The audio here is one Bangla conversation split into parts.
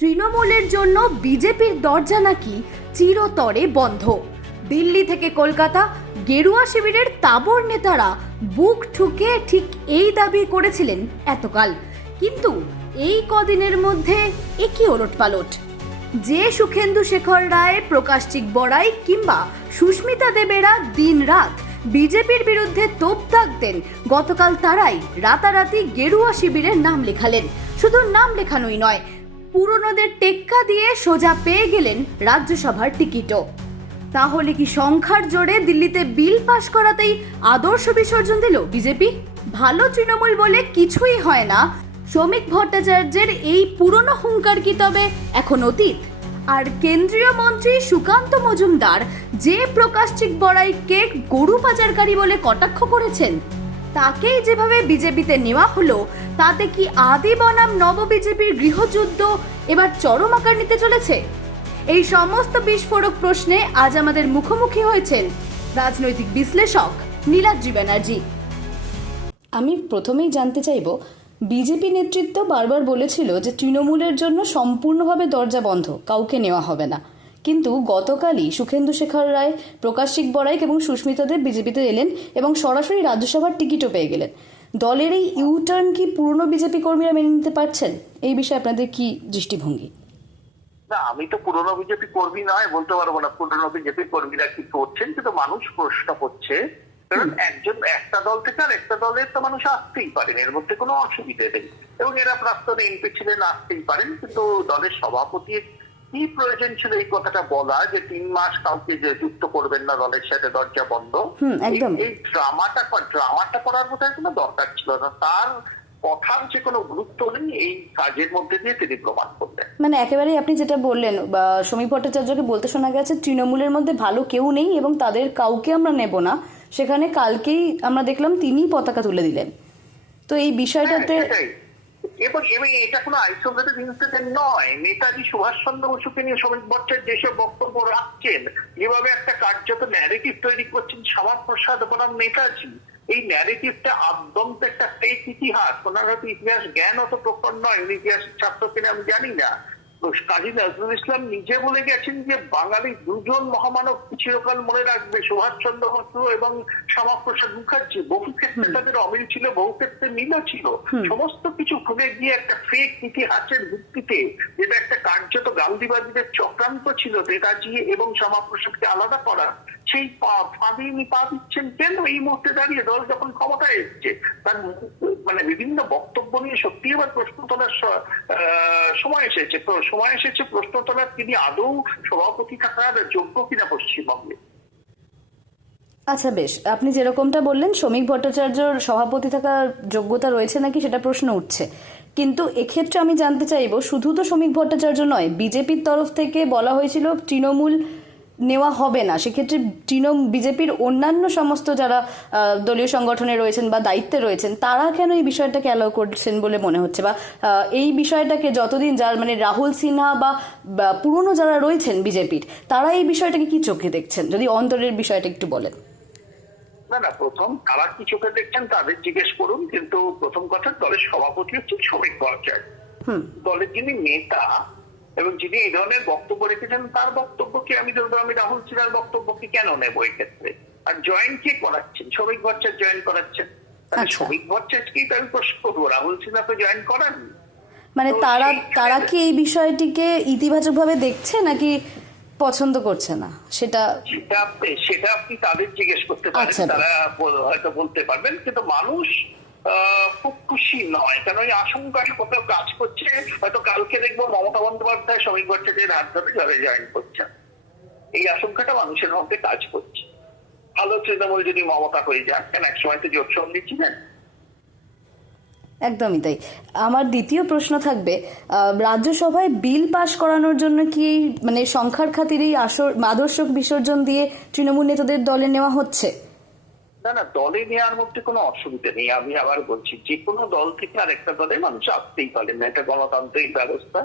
তৃণমূলের জন্য বিজেপির দরজা নাকি চিরতরে বন্ধ। দিল্লি থেকে কলকাতা গেরুয়া শিবিরের তাবড় নেতারা বুক ঠুকে ঠিক এই দাবি করেছিলেন এতকাল, কিন্তু এই কদিনের মধ্যে একই ওলটপালট। যে সুখেন্দু শেখর রায়, প্রকাশচিক বড়াই কিংবা সুস্মিতা দেবেরা দিনরাত বিজেপির বিরুদ্ধে তোপ দাগতেন, গতকাল তারাই রাতারাতি গেরুয়া শিবিরের নাম লেখালেন। শুধু নাম লেখানোই নয়, পুরনোদের টেক্কা দিয়ে সোজা পেয়ে গেলেন রাজ্যসভার টিকিটও। তাহলে কি সংখ্যার জোরে দিল্লিতে বিল পাশ করাতেই আদর্শ বিসর্জন দিল বিজেপি? ভালো তৃণমূল বলে কিছুই হয় না, শ্রমিক ভট্টাচার্যের এই পুরনো হুঙ্কার কি তবে এখন অতীত? আর কেন্দ্রীয় মন্ত্রী সুকান্ত মজুমদার যে প্রকাশচিক বড়াইকে গরু পাচারকারী বলে কটাক্ষ করেছেন, তাকেই যেভাবে বিজেপিতে নেওয়া হলো, তাতে কি আদি বনাম নব বিজেপির গৃহযুদ্ধ এবার চরম আকার নিতে চলেছে? এই সমস্ত বিস্ফোরক প্রশ্নে আজ আমাদের মুখোমুখি হয়েছেন রাজনৈতিক বিশ্লেষক নীলাদ্রি ব্যানার্জি। আমি প্রথমেই জানতে চাইব, বিজেপি নেতৃত্ব বারবার বলেছিল যে তৃণমূলের জন্য সম্পূর্ণভাবে দরজা বন্ধ, কাউকে নেওয়া হবে না। কিন্তু গতকালই সুখেন্দু শেখর রায়, প্রকাশচিক বড়াইক এবং সুস্মিতা দেব বিজেপিতে এলেন এবং সরাসরি রাজ্যসভার টিকিটও পেয়ে গেলেন। দলের এই ইউটার্ন কি পুরনো বিজেপি কর্মীরা মেনে নিতে পারছেন? এই বিষয়ে আপনাদের কি দৃষ্টিভঙ্গি? না, আমি তো পুরনো বিজেপি কর্মী নয়, বলতে পারবো না পুরনো বিজেপি কর্মীরা কি করছেন, কিন্তু মানুষ প্রশ্ন করছে। কারণ একটা দল থেকে আর একটা দলের তো মানুষ আসতেই পারেন, এর মধ্যে কোনো অসুবিধা নেই। এবং এরা প্রাক্তন এমপি ছিলেন, আসতেই পারেন। কিন্তু দলের সভাপতির কি প্রয়োজন ছিল এই কথাটা বলা যে 3 মাস কাউকে যে যুক্ত করবেন না দলের সাথে, দরজা বন্ধ? এই ড্রামাটা করার মতো কোনো দরকার ছিল না। তার কথার যে কোনো গুরুত্ব নেই, এই কাজের মধ্যে দিয়ে তিনি প্রমাণ করলেন। মানে একেবারেই আপনি যেটা বললেন, শ্রমিক ভট্টাচার্যকে বলতে শোনা গেছে তৃণমূলের মধ্যে ভালো কেউ নেই এবং তাদের কাউকে আমরা নেব না। সেখানে কালকেই আমরা দেখলাম তিনি পতাকা তুলে দিলেন। তো এই বিষয়টাতে এবং এটা কোনো আইসোলেটেড ইনসিডেন্ট নয়। নেতাজি সুভাষচন্দ্র বসুকে নিয়ে শ্রমিক ভট্টাচার্য যেসব বক্তব্য রাখছেন, যেভাবে একটা কার্যত ন্যারেটিভ তৈরি করছেন শ্যামাপ্রসাদ বনাম নেতাজি, এই ন্যারেটিভটা একদম তো একটা ফেক ইতিহাস। ওনার হয়তো ইতিহাস জ্ঞান অত প্রখর নয়, উনি ইতিহাসের ছাত্র কিনা আমি জানি না। কাজী নজরুল ইসলাম নিজে বলে গেছেন যে বাঙালি দুজন মহামানব চিরকাল মনে রাখবে, সুভাষচন্দ্র বসু এবং শ্যামাপ্রসাদ মুখার্জি। বহু ক্ষেত্রে তাদের অমিল ছিল, বহু ক্ষেত্রে মিলও ছিল। সমস্ত কিছু ভুলে গিয়ে একটা ফেক ইতিহাসের ভিত্তিতে, যেটা একটা কার্যত গান্ধীবাদীদের চক্রান্ত ছিল নেতাজি এবং শ্যামাপ্রসাদকে আলাদা করা, সেই ফাঁদে পা দিচ্ছেন কেন এই মুহূর্তে দাঁড়িয়ে? দল যখন ক্ষমতায় এসছে, তার মানে বিভিন্ন বক্তব্য নিয়ে সত্যি এবার প্রশ্ন তোলার সময় এসেছে। প্রশ্ন তোলার তিনি আদৌ সভাপতি থাকার যোগ্য কিনা পশ্চিমবঙ্গে। আচ্ছা, বেশ, আপনি যেরকমটা বললেন শ্রমিক ভট্টাচার্যর সভাপতি থাকার যোগ্যতা রয়েছে নাকি সেটা প্রশ্ন উঠছে, কিন্তু এক্ষেত্রে আমি জানতে চাইবো, শুধু তো শ্রমিক ভট্টাচার্য নয়, বিজেপির তরফ থেকে বলা হয়েছিল তৃণমূল নেওয়া হবে না। সেক্ষেত্রে বিজেপির অন্যান্য সমস্ত যারা দলীয় সংগঠনে রয়েছেন বা দায়িত্বে রয়েছেন, তারা কেন এই বিষয়টাকে অ্যালাউ করছেন বলে মনে হচ্ছে? বা এই বিষয়টাকে যতদিন যার মানে রাহুল সিনহা বা পুরনো যারা রয়েছেন বিজেপির, তারা এই বিষয়টাকে কি চোখে দেখছেন? যদি অন্তরের বিষয়টা একটু বলেন। না, প্রথম তারা কি চোখে দেখছেন তাদের জিজ্ঞেস করুন। কিন্তু প্রথম কথা, দলের সভাপতি হচ্ছেন শ্রমিক ভট্টাচার্য, দলের যিনি নেতা এবং যিনি এই ধরনের বক্তব্য রেখেছেন, তার বক্তব্যকে আমি রাহুল সিনহার বক্তব্যকে কেন নেবো এক্ষেত্রে? আর জয়েন কে করাচ্ছেন? শ্রমিক ভট্টাচার্য জয়েন করাচ্ছেন। শ্রমিক ভট্টাচার্যকেই তো আমি প্রশ্ন করবো, রাহুল সিনহা তো জয়েন করান। মানে তারা কি এই বিষয়টিকে ইতিবাচক ভাবে দেখছে নাকি পছন্দ করছে না? সেটা আপনি তাদের জিজ্ঞেস করতে পারেন, তারা হয়তো বলতে পারবেন। কিন্তু মানুষ খুব খুশি নয়, কারণ ওই আশঙ্কার কোথাও কাজ করছে। হয়তো কালকে দেখবো মমতা বন্দ্যোপাধ্যায় শ্রমিক ভট্টাচার্যের হাত ধরে দলে জয়েন করছেন। এই আশঙ্কাটা মানুষের মধ্যে কাজ করছে। ভালো তৃণমূল যদি মমতা হয়ে যান, কেন একসময় তো জোট সঙ্গী ছিলেন। একদমই তাই। আমার দ্বিতীয় প্রশ্ন থাকবে, রাজ্যসভায় বিল পাশ করানোর জন্য কি মানে সংখ্যার খাতিরেই আদর্শ বিসর্জন দিয়ে তৃণমূল নেতাদের দলে নেওয়া হচ্ছে? না, দলে নেওয়ার মধ্যে কোনো অসুবিধা নেই। আমি আবার বলছি, যে কোনো দল থেকে আরেকটা দলে মানুষ আসতেই পারেন না, এটা গণতান্ত্রিক ব্যবস্থা,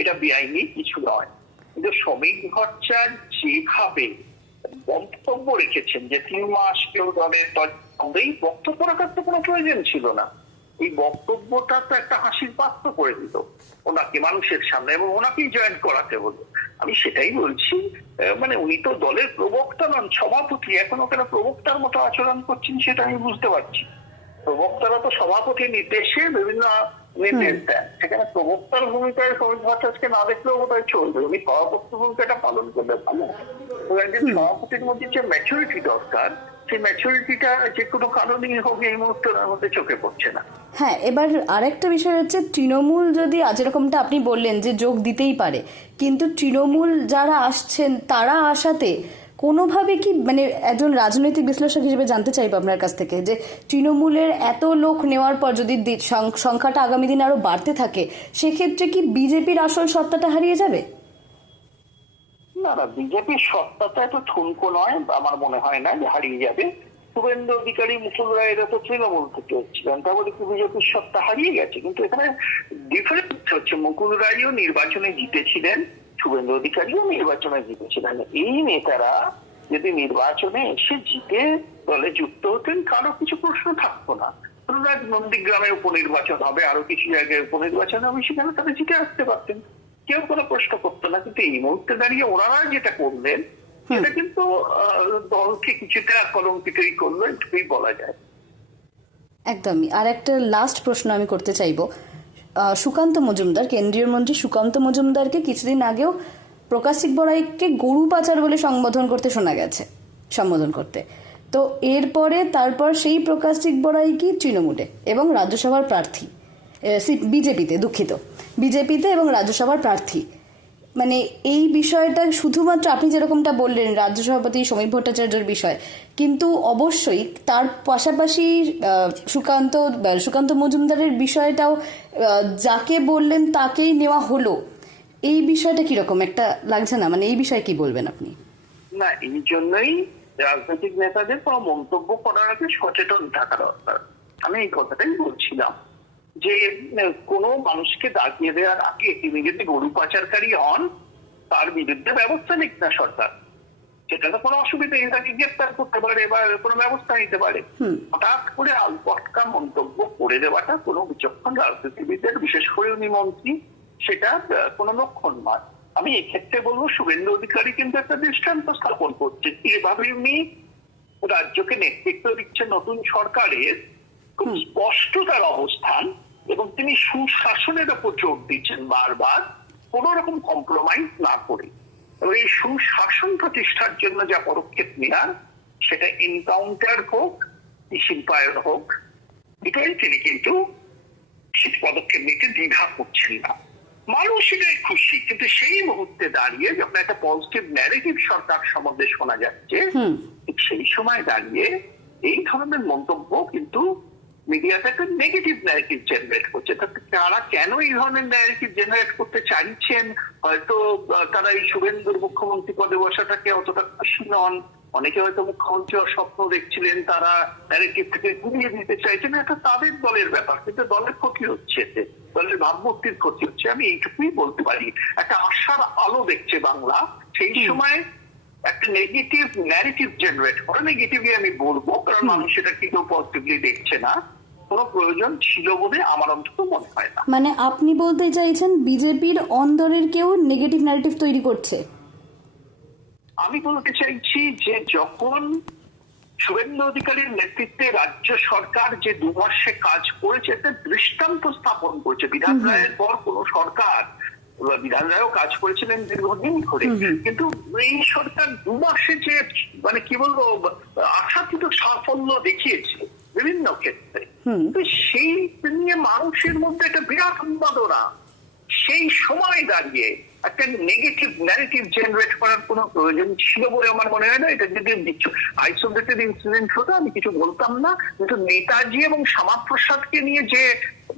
এটা বেআইনি কিছু নয়। কিন্তু শ্রমিক ভট্টাচার্য যেভাবে বক্তব্য রেখেছেন যে 3 মাস কেউ দলের এই বক্তব্য রাখার তো কোনো প্রয়োজন ছিল না। এই বক্তব্যটা তো একটা হাসির পাত্র করে দিত ওনাকে মানুষের সামনে, এবং ওনাকেই জয়েন করাতে হলো। আমি সেটাই বলছি, মানে উনি তো দলের প্রবক্তা নন, সভাপতি। এখন ওখানে প্রবক্তার মতো আচরণ করছেন সেটা আমি বুঝতে পারছি। প্রবক্তারা তো সভাপতির নির্দেশে বিভিন্ন নির্দেশ দেন, সেখানে প্রবক্তার ভূমিকায় শ্রমিক ভট্টাচার্যকে না দেখলেও বোধহয় চলবে। উনি সভাপতি ভূমিকাটা পালন করলে ভালো। তো একজন সভাপতির মধ্যে যে ম্যাচুরিটি দরকার, সেই ম্যাচুরিটিটা যে কোনো কারণেই হোক এই মুহূর্তে ওনার মধ্যে চোখে পড়ছে না। হ্যাঁ, এবার আরেকটা বিষয় হচ্ছে তৃণমূল যদি যেরকমটা আপনি বললেন যে যোগ দিতেই পারে, কিন্তু তৃণমূল যারা আসছেন তারা আসাতে কোনোভাবে কি, মানে একজন রাজনৈতিক বিশ্লেষক হিসেবে জানতে চাইবো আপনার কাছ থেকে, যে তৃণমূলের এত লোক নেওয়ার পর যদি সংখ্যাটা আগামী দিনে আরো বাড়তে থাকে, সেক্ষেত্রে কি বিজেপির আসল সত্তাটা হারিয়ে যাবে? না না, বিজেপির সত্তাটা এত ঠুনকো নয়, আমার মনে হয় না যে হারিয়ে যাবে। শুভেন্দু অধিকারী, মুকুল রায় এরা তো তৃণমূল থেকে এসেছিলেন, তারপরে কি বিজেপির সত্তা হারিয়ে গেছে? কিন্তু এখানে ডিফারেন্স হচ্ছে, মুকুল রায়ও নির্বাচনে জিতেছিলেন, শুভেন্দু অধিকারীও নির্বাচনে জিতেছিলেন। এই নেতারা যদি নির্বাচনে এসে জিতে দলে যুক্ত হতেন, কারো কিছু প্রশ্ন থাকতো না। নন্দীগ্রামে উপনির্বাচন হবে, আরো কিছু জায়গায় উপনির্বাচন হবে, সেখানে তারা জিতে আসতে পারতেন, কেউ কোনো প্রশ্ন করতো না। কিন্তু এই মুহূর্তে দাঁড়িয়ে ওনারা যেটা করলেন সেটা কিন্তু দলকে কিছুটা কলঙ্কিতই করলো, এটুকুই বলা যায়। একদমই। আর একটা লাস্ট প্রশ্ন আমি করতে চাইবো, সুকান্ত মজুমদার, কেন্দ্রীয় মন্ত্রী সুকান্ত মজুমদারকে কিছুদিন আগেও প্রকাশিক বড়াইকে গরু পাচার বলে সম্বোধন করতে। তো এরপরে তারপর সেই প্রকাশিক বড়াই কি তৃণমূলে এবং রাজ্যসভার প্রার্থী, বিজেপিতে এবং রাজ্যসভার প্রার্থী। মানে এই বিষয়টা শুধুমাত্র আপনি যেরকমটা বললেন রাজ্য সভাপতি সমীপ ভট্টাচার্যের বিষয়, কিন্তু অবশ্যই তার পাশাপাশি সুকান্ত মজুমদারের বিষয়টাও যাকে বললেন তাকেই নেওয়া হলো। এই বিষয়টা কিরকম একটা লাগছে না? মানে এই বিষয়ে কি বলবেন আপনি? না, এই জন্যই রাজনৈতিক নেতাদের কোনো মন্তব্য করার আগে সচেতন থাকা দরকার। আমি এই কথাটাই বলছিলাম যে কোনো মানুষকে দাগিয়ে দেওয়ার আগে তিনি যদি গরু পাচারকারী হন, তার বিরুদ্ধে ব্যবস্থা নিক না সরকার, সেটা তো কোনো অসুবিধা নেই, তাকে গ্রেপ্তার করতে পারে বা কোনো ব্যবস্থা নিতে পারে। হঠাৎ করে আলপটকা মন্তব্য করে দেওয়াটা কোনো বিচক্ষণ রাজনীতিবিদের, বিশেষ করে উনি মন্ত্রী, সেটা কোনো লক্ষণ নয়। আমি এক্ষেত্রে বলবো, শুভেন্দু অধিকারী কিন্তু একটা দৃষ্টান্ত স্থাপন করছে। এভাবে উনি রাজ্যকে নেতৃত্ব দিচ্ছেন নতুন সরকারের, খুব স্পষ্ট তার অবস্থান, এবং তিনি সুশাসনের উপর জোর দিচ্ছেন বারবার, কোন রকম কম্প্রোমাইজ না করে। এবং এই সুশাসন প্রতিষ্ঠার জন্য যা পদক্ষেপ নেওয়ার, সেটা এনকাউন্টার হোক, শিল্পায়ন হোক, এটাই তিনি কিন্তু সে পদক্ষেপ নিতে দ্বিধা করছেন না। মানুষ সেটাই খুশি, কিন্তু সেই মুহূর্তে দাঁড়িয়ে যখন একটা পজিটিভ ন্যারেটিভ সরকার সম্বন্ধে শোনা যাচ্ছে, সেই সময় দাঁড়িয়ে এই ধরনের মন্তব্য কিন্তু মিডিয়াতে একটা নেগেটিভ ন্যারেটিভ জেনারেট করছে। তারা কেন এই ধরনের ন্যারেটিভ জেনারেট করতে চাইছেন? হয়তো তারা এই শুভেন্দুর মুখ্যমন্ত্রী পদে বসাটাকে অতটা খুশি নন, অনেকে হয়তো মুখ্যমন্ত্রী স্বপ্ন দেখছিলেন, তারা ন্যারেটিভ থেকে ঘুরিয়ে দিতে চাইছেন। এটা তাদের দলের ব্যাপার, কিন্তু দলের ক্ষতি হচ্ছে, দলের ভাবমূর্তির ক্ষতি হচ্ছে। আমি এইটুকুই বলতে পারি, একটা আশার আলো দেখছে বাংলা, সেই সময় একটা নেগেটিভ ন্যারেটিভ জেনারেট করে, নেগেটিভলি আমি বলবো, কারণ মানুষ এটা কিন্তু পজিটিভলি দেখছে না, কোনো প্রয়োজন ছিল বলে আমার অন্তত মনে হয় না। মানে আপনি বলতে চাইছেন বিজেপির অন্দরের কেউ নেগেটিভ ন্যারেটিভ তৈরি করছে? আমি বলতে চাইছি যে যখন শুভেন্দু অধিকারীর নেতৃত্বে রাজ্য সরকার যে 2 মাসে কাজ করেছে, একটা দৃষ্টান্ত স্থাপন করেছে। বিধান রায়ের পর কোন সরকার, বিধান রায়ও কাজ করেছিলেন দীর্ঘদিন ধরে, কিন্তু এই সরকার 2 মাসে যে মানে কি বলবো আশাতীত সাফল্য দেখিয়েছে বিভিন্ন ক্ষেত্রে, সেই নিয়ে মানুষের মধ্যে একটা বিরাট উন্মাদনা। সেই সময় দাঁড়িয়ে একটা নেগেটিভ ন্যারেটিভ জেনারেট করার কোনো প্রয়োজন ছিল বলে আমার মনে হয় না। এটা যদি আইসোলেটেড ইনসিডেন্ট হতো আমি কিছু বলতাম না, কিন্তু নেতাজি এবং শ্যামাপ্রসাদকে নিয়ে যে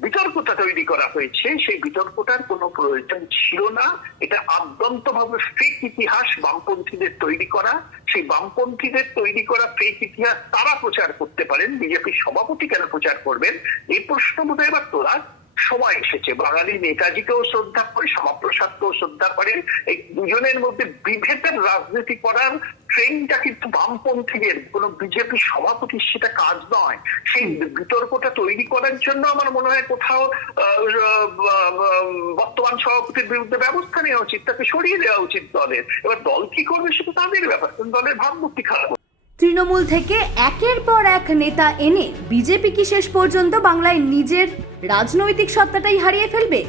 বিতর্কটা তৈরি করা হয়েছে, সেই বিতর্কটার কোনো প্রয়োজন ছিল না। এটা আদ্যন্তভাবে ফেক ইতিহাস বামপন্থীদের তৈরি করা। সেই বামপন্থীদের তৈরি করা ফেক ইতিহাস তারা প্রচার করতে পারেন, বিজেপির সভাপতি কেন প্রচার করবেন? এই প্রশ্ন বোধহয় এবার তোলার সময় এসেছে। বাঙালি নেতাজিকেও শ্রদ্ধা করে, শ্যামাপ্রসাদকেও শ্রদ্ধা করে, এই দুজনের মধ্যে বিভেদের রাজনীতি করার ট্রেনটা কিন্তু বামপন্থীদের কোনো বিজেপি সভাপতির সেটা কাজ নয়। সেই বিতর্কটা তৈরি করার জন্য আমার মনে হয় কোথাও বর্তমান সভাপতির বিরুদ্ধে ব্যবস্থা নেওয়া উচিত, তাকে সরিয়ে দেওয়া উচিত দলের। এবার দল কি করবে সেটা তাদের ব্যাপার, কিন্তু দলের ভাবমূর্তি খারাপ। তৃণমূল থেকে একের পর এক নেতা এনে বিজেপি কি শেষ পর্যন্ত বাংলায় নিজের রাজনৈতিক সত্তাটাই হারিয়ে ফেলবে?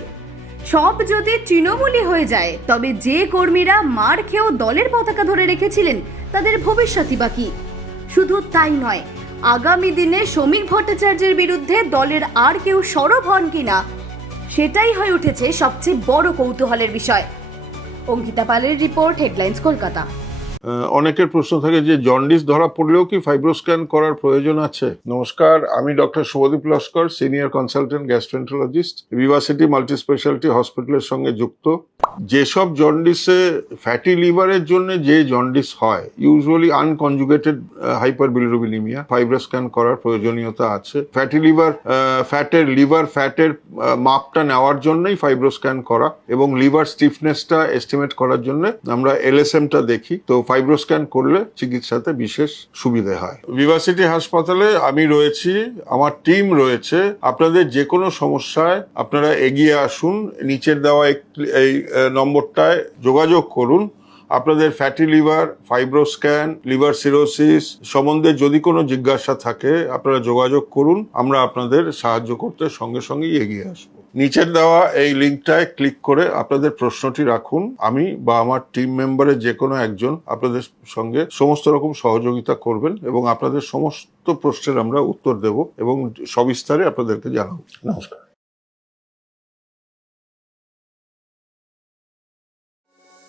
সব যদি তৃণমূলই হয়ে যায়, তবে যে কর্মীরা মার খেয়েও দলের পতাকা ধরে রেখেছিলেন তাদের ভবিষ্যৎই বা কি? শুধু তাই নয়, আগামী দিনে শ্রমিক ভট্টাচার্যের বিরুদ্ধে দলের আর কেউ সরব হন কিনা সেটাই হয়ে উঠেছে সবচেয়ে বড় কৌতূহলের বিষয়। অঙ্কিতা পালের রিপোর্ট, হেডলাইন্স, কলকাতা। অনেকের প্রশ্ন থাকে যে জন্ডিস ধরা পড়লেও কি ফাইব্রোস্ক্যান করার প্রয়োজন আছে? নমস্কার, আমি doctor Subhadeep Laskar, senior consultant gastroenterologist, Vivacity multi speciality হসপিটালের সঙ্গে যুক্ত। যেসব জন্ডিসে ফ্যাটি লিভারের জন্য যে জন্ডিস হয়, ইউজুয়ালি আনকনজুগেটেড হাইপারবিলিরুবিনিমিয়া, ফাইব্রোস্ক্যান করার প্রয়োজনীয়তা আছে। ফ্যাটি লিভার লিভার ফ্যাটের মাপটা নেওয়ার জন্যই ফাইব্রোস্ক্যান করা, এবং লিভার স্টিফনেসটা এস্টিমেট করার জন্য আমরা এলএসএমটা দেখি। তো ফাইব্রোস্ক্যান করলে চিকিৎসাতে বিশেষ সুবিধে হয়। ভিভাসিটি হাসপাতালে আমি রয়েছি, আমার টিম রয়েছে। আপনাদের যে কোনো সমস্যায় আপনারা এগিয়ে আসুন, নিচের দেওয়া এই নম্বরটায় যোগাযোগ করুন। আপনাদের fatty liver, FibroScan, liver cirrhosis সম্বন্ধে যদি কোনো জিজ্ঞাসা থাকে আপনারা যোগাযোগ করুন, আমরা আপনাদের সাহায্য করতে সঙ্গে সঙ্গেই এগিয়ে আসবো। নিচের দেওয়া এই লিঙ্কটায় ক্লিক করে আপনাদের প্রশ্নটি রাখুন, আমি বা আমার টিম মেম্বারের যে কোনো একজন আপনাদের সঙ্গে সমস্ত রকম সহযোগিতা করবেন এবং আপনাদের সমস্ত প্রশ্নের আমরা উত্তর দেব এবং সবিস্তারে আপনাদেরকে জানাবো। নমস্কার।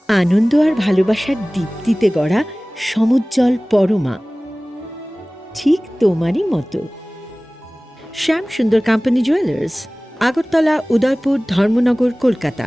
আনন্দ আর ভালোবাসার দীপ্তিতে গড়া সমুজ্জ্বল পরমা, ঠিক তোমারই মতো। শ্যাম সুন্দর কোম্পানি জুয়েলার্স, আগরতলা, উদয়পুর, ধর্মনগর, কলকাতা।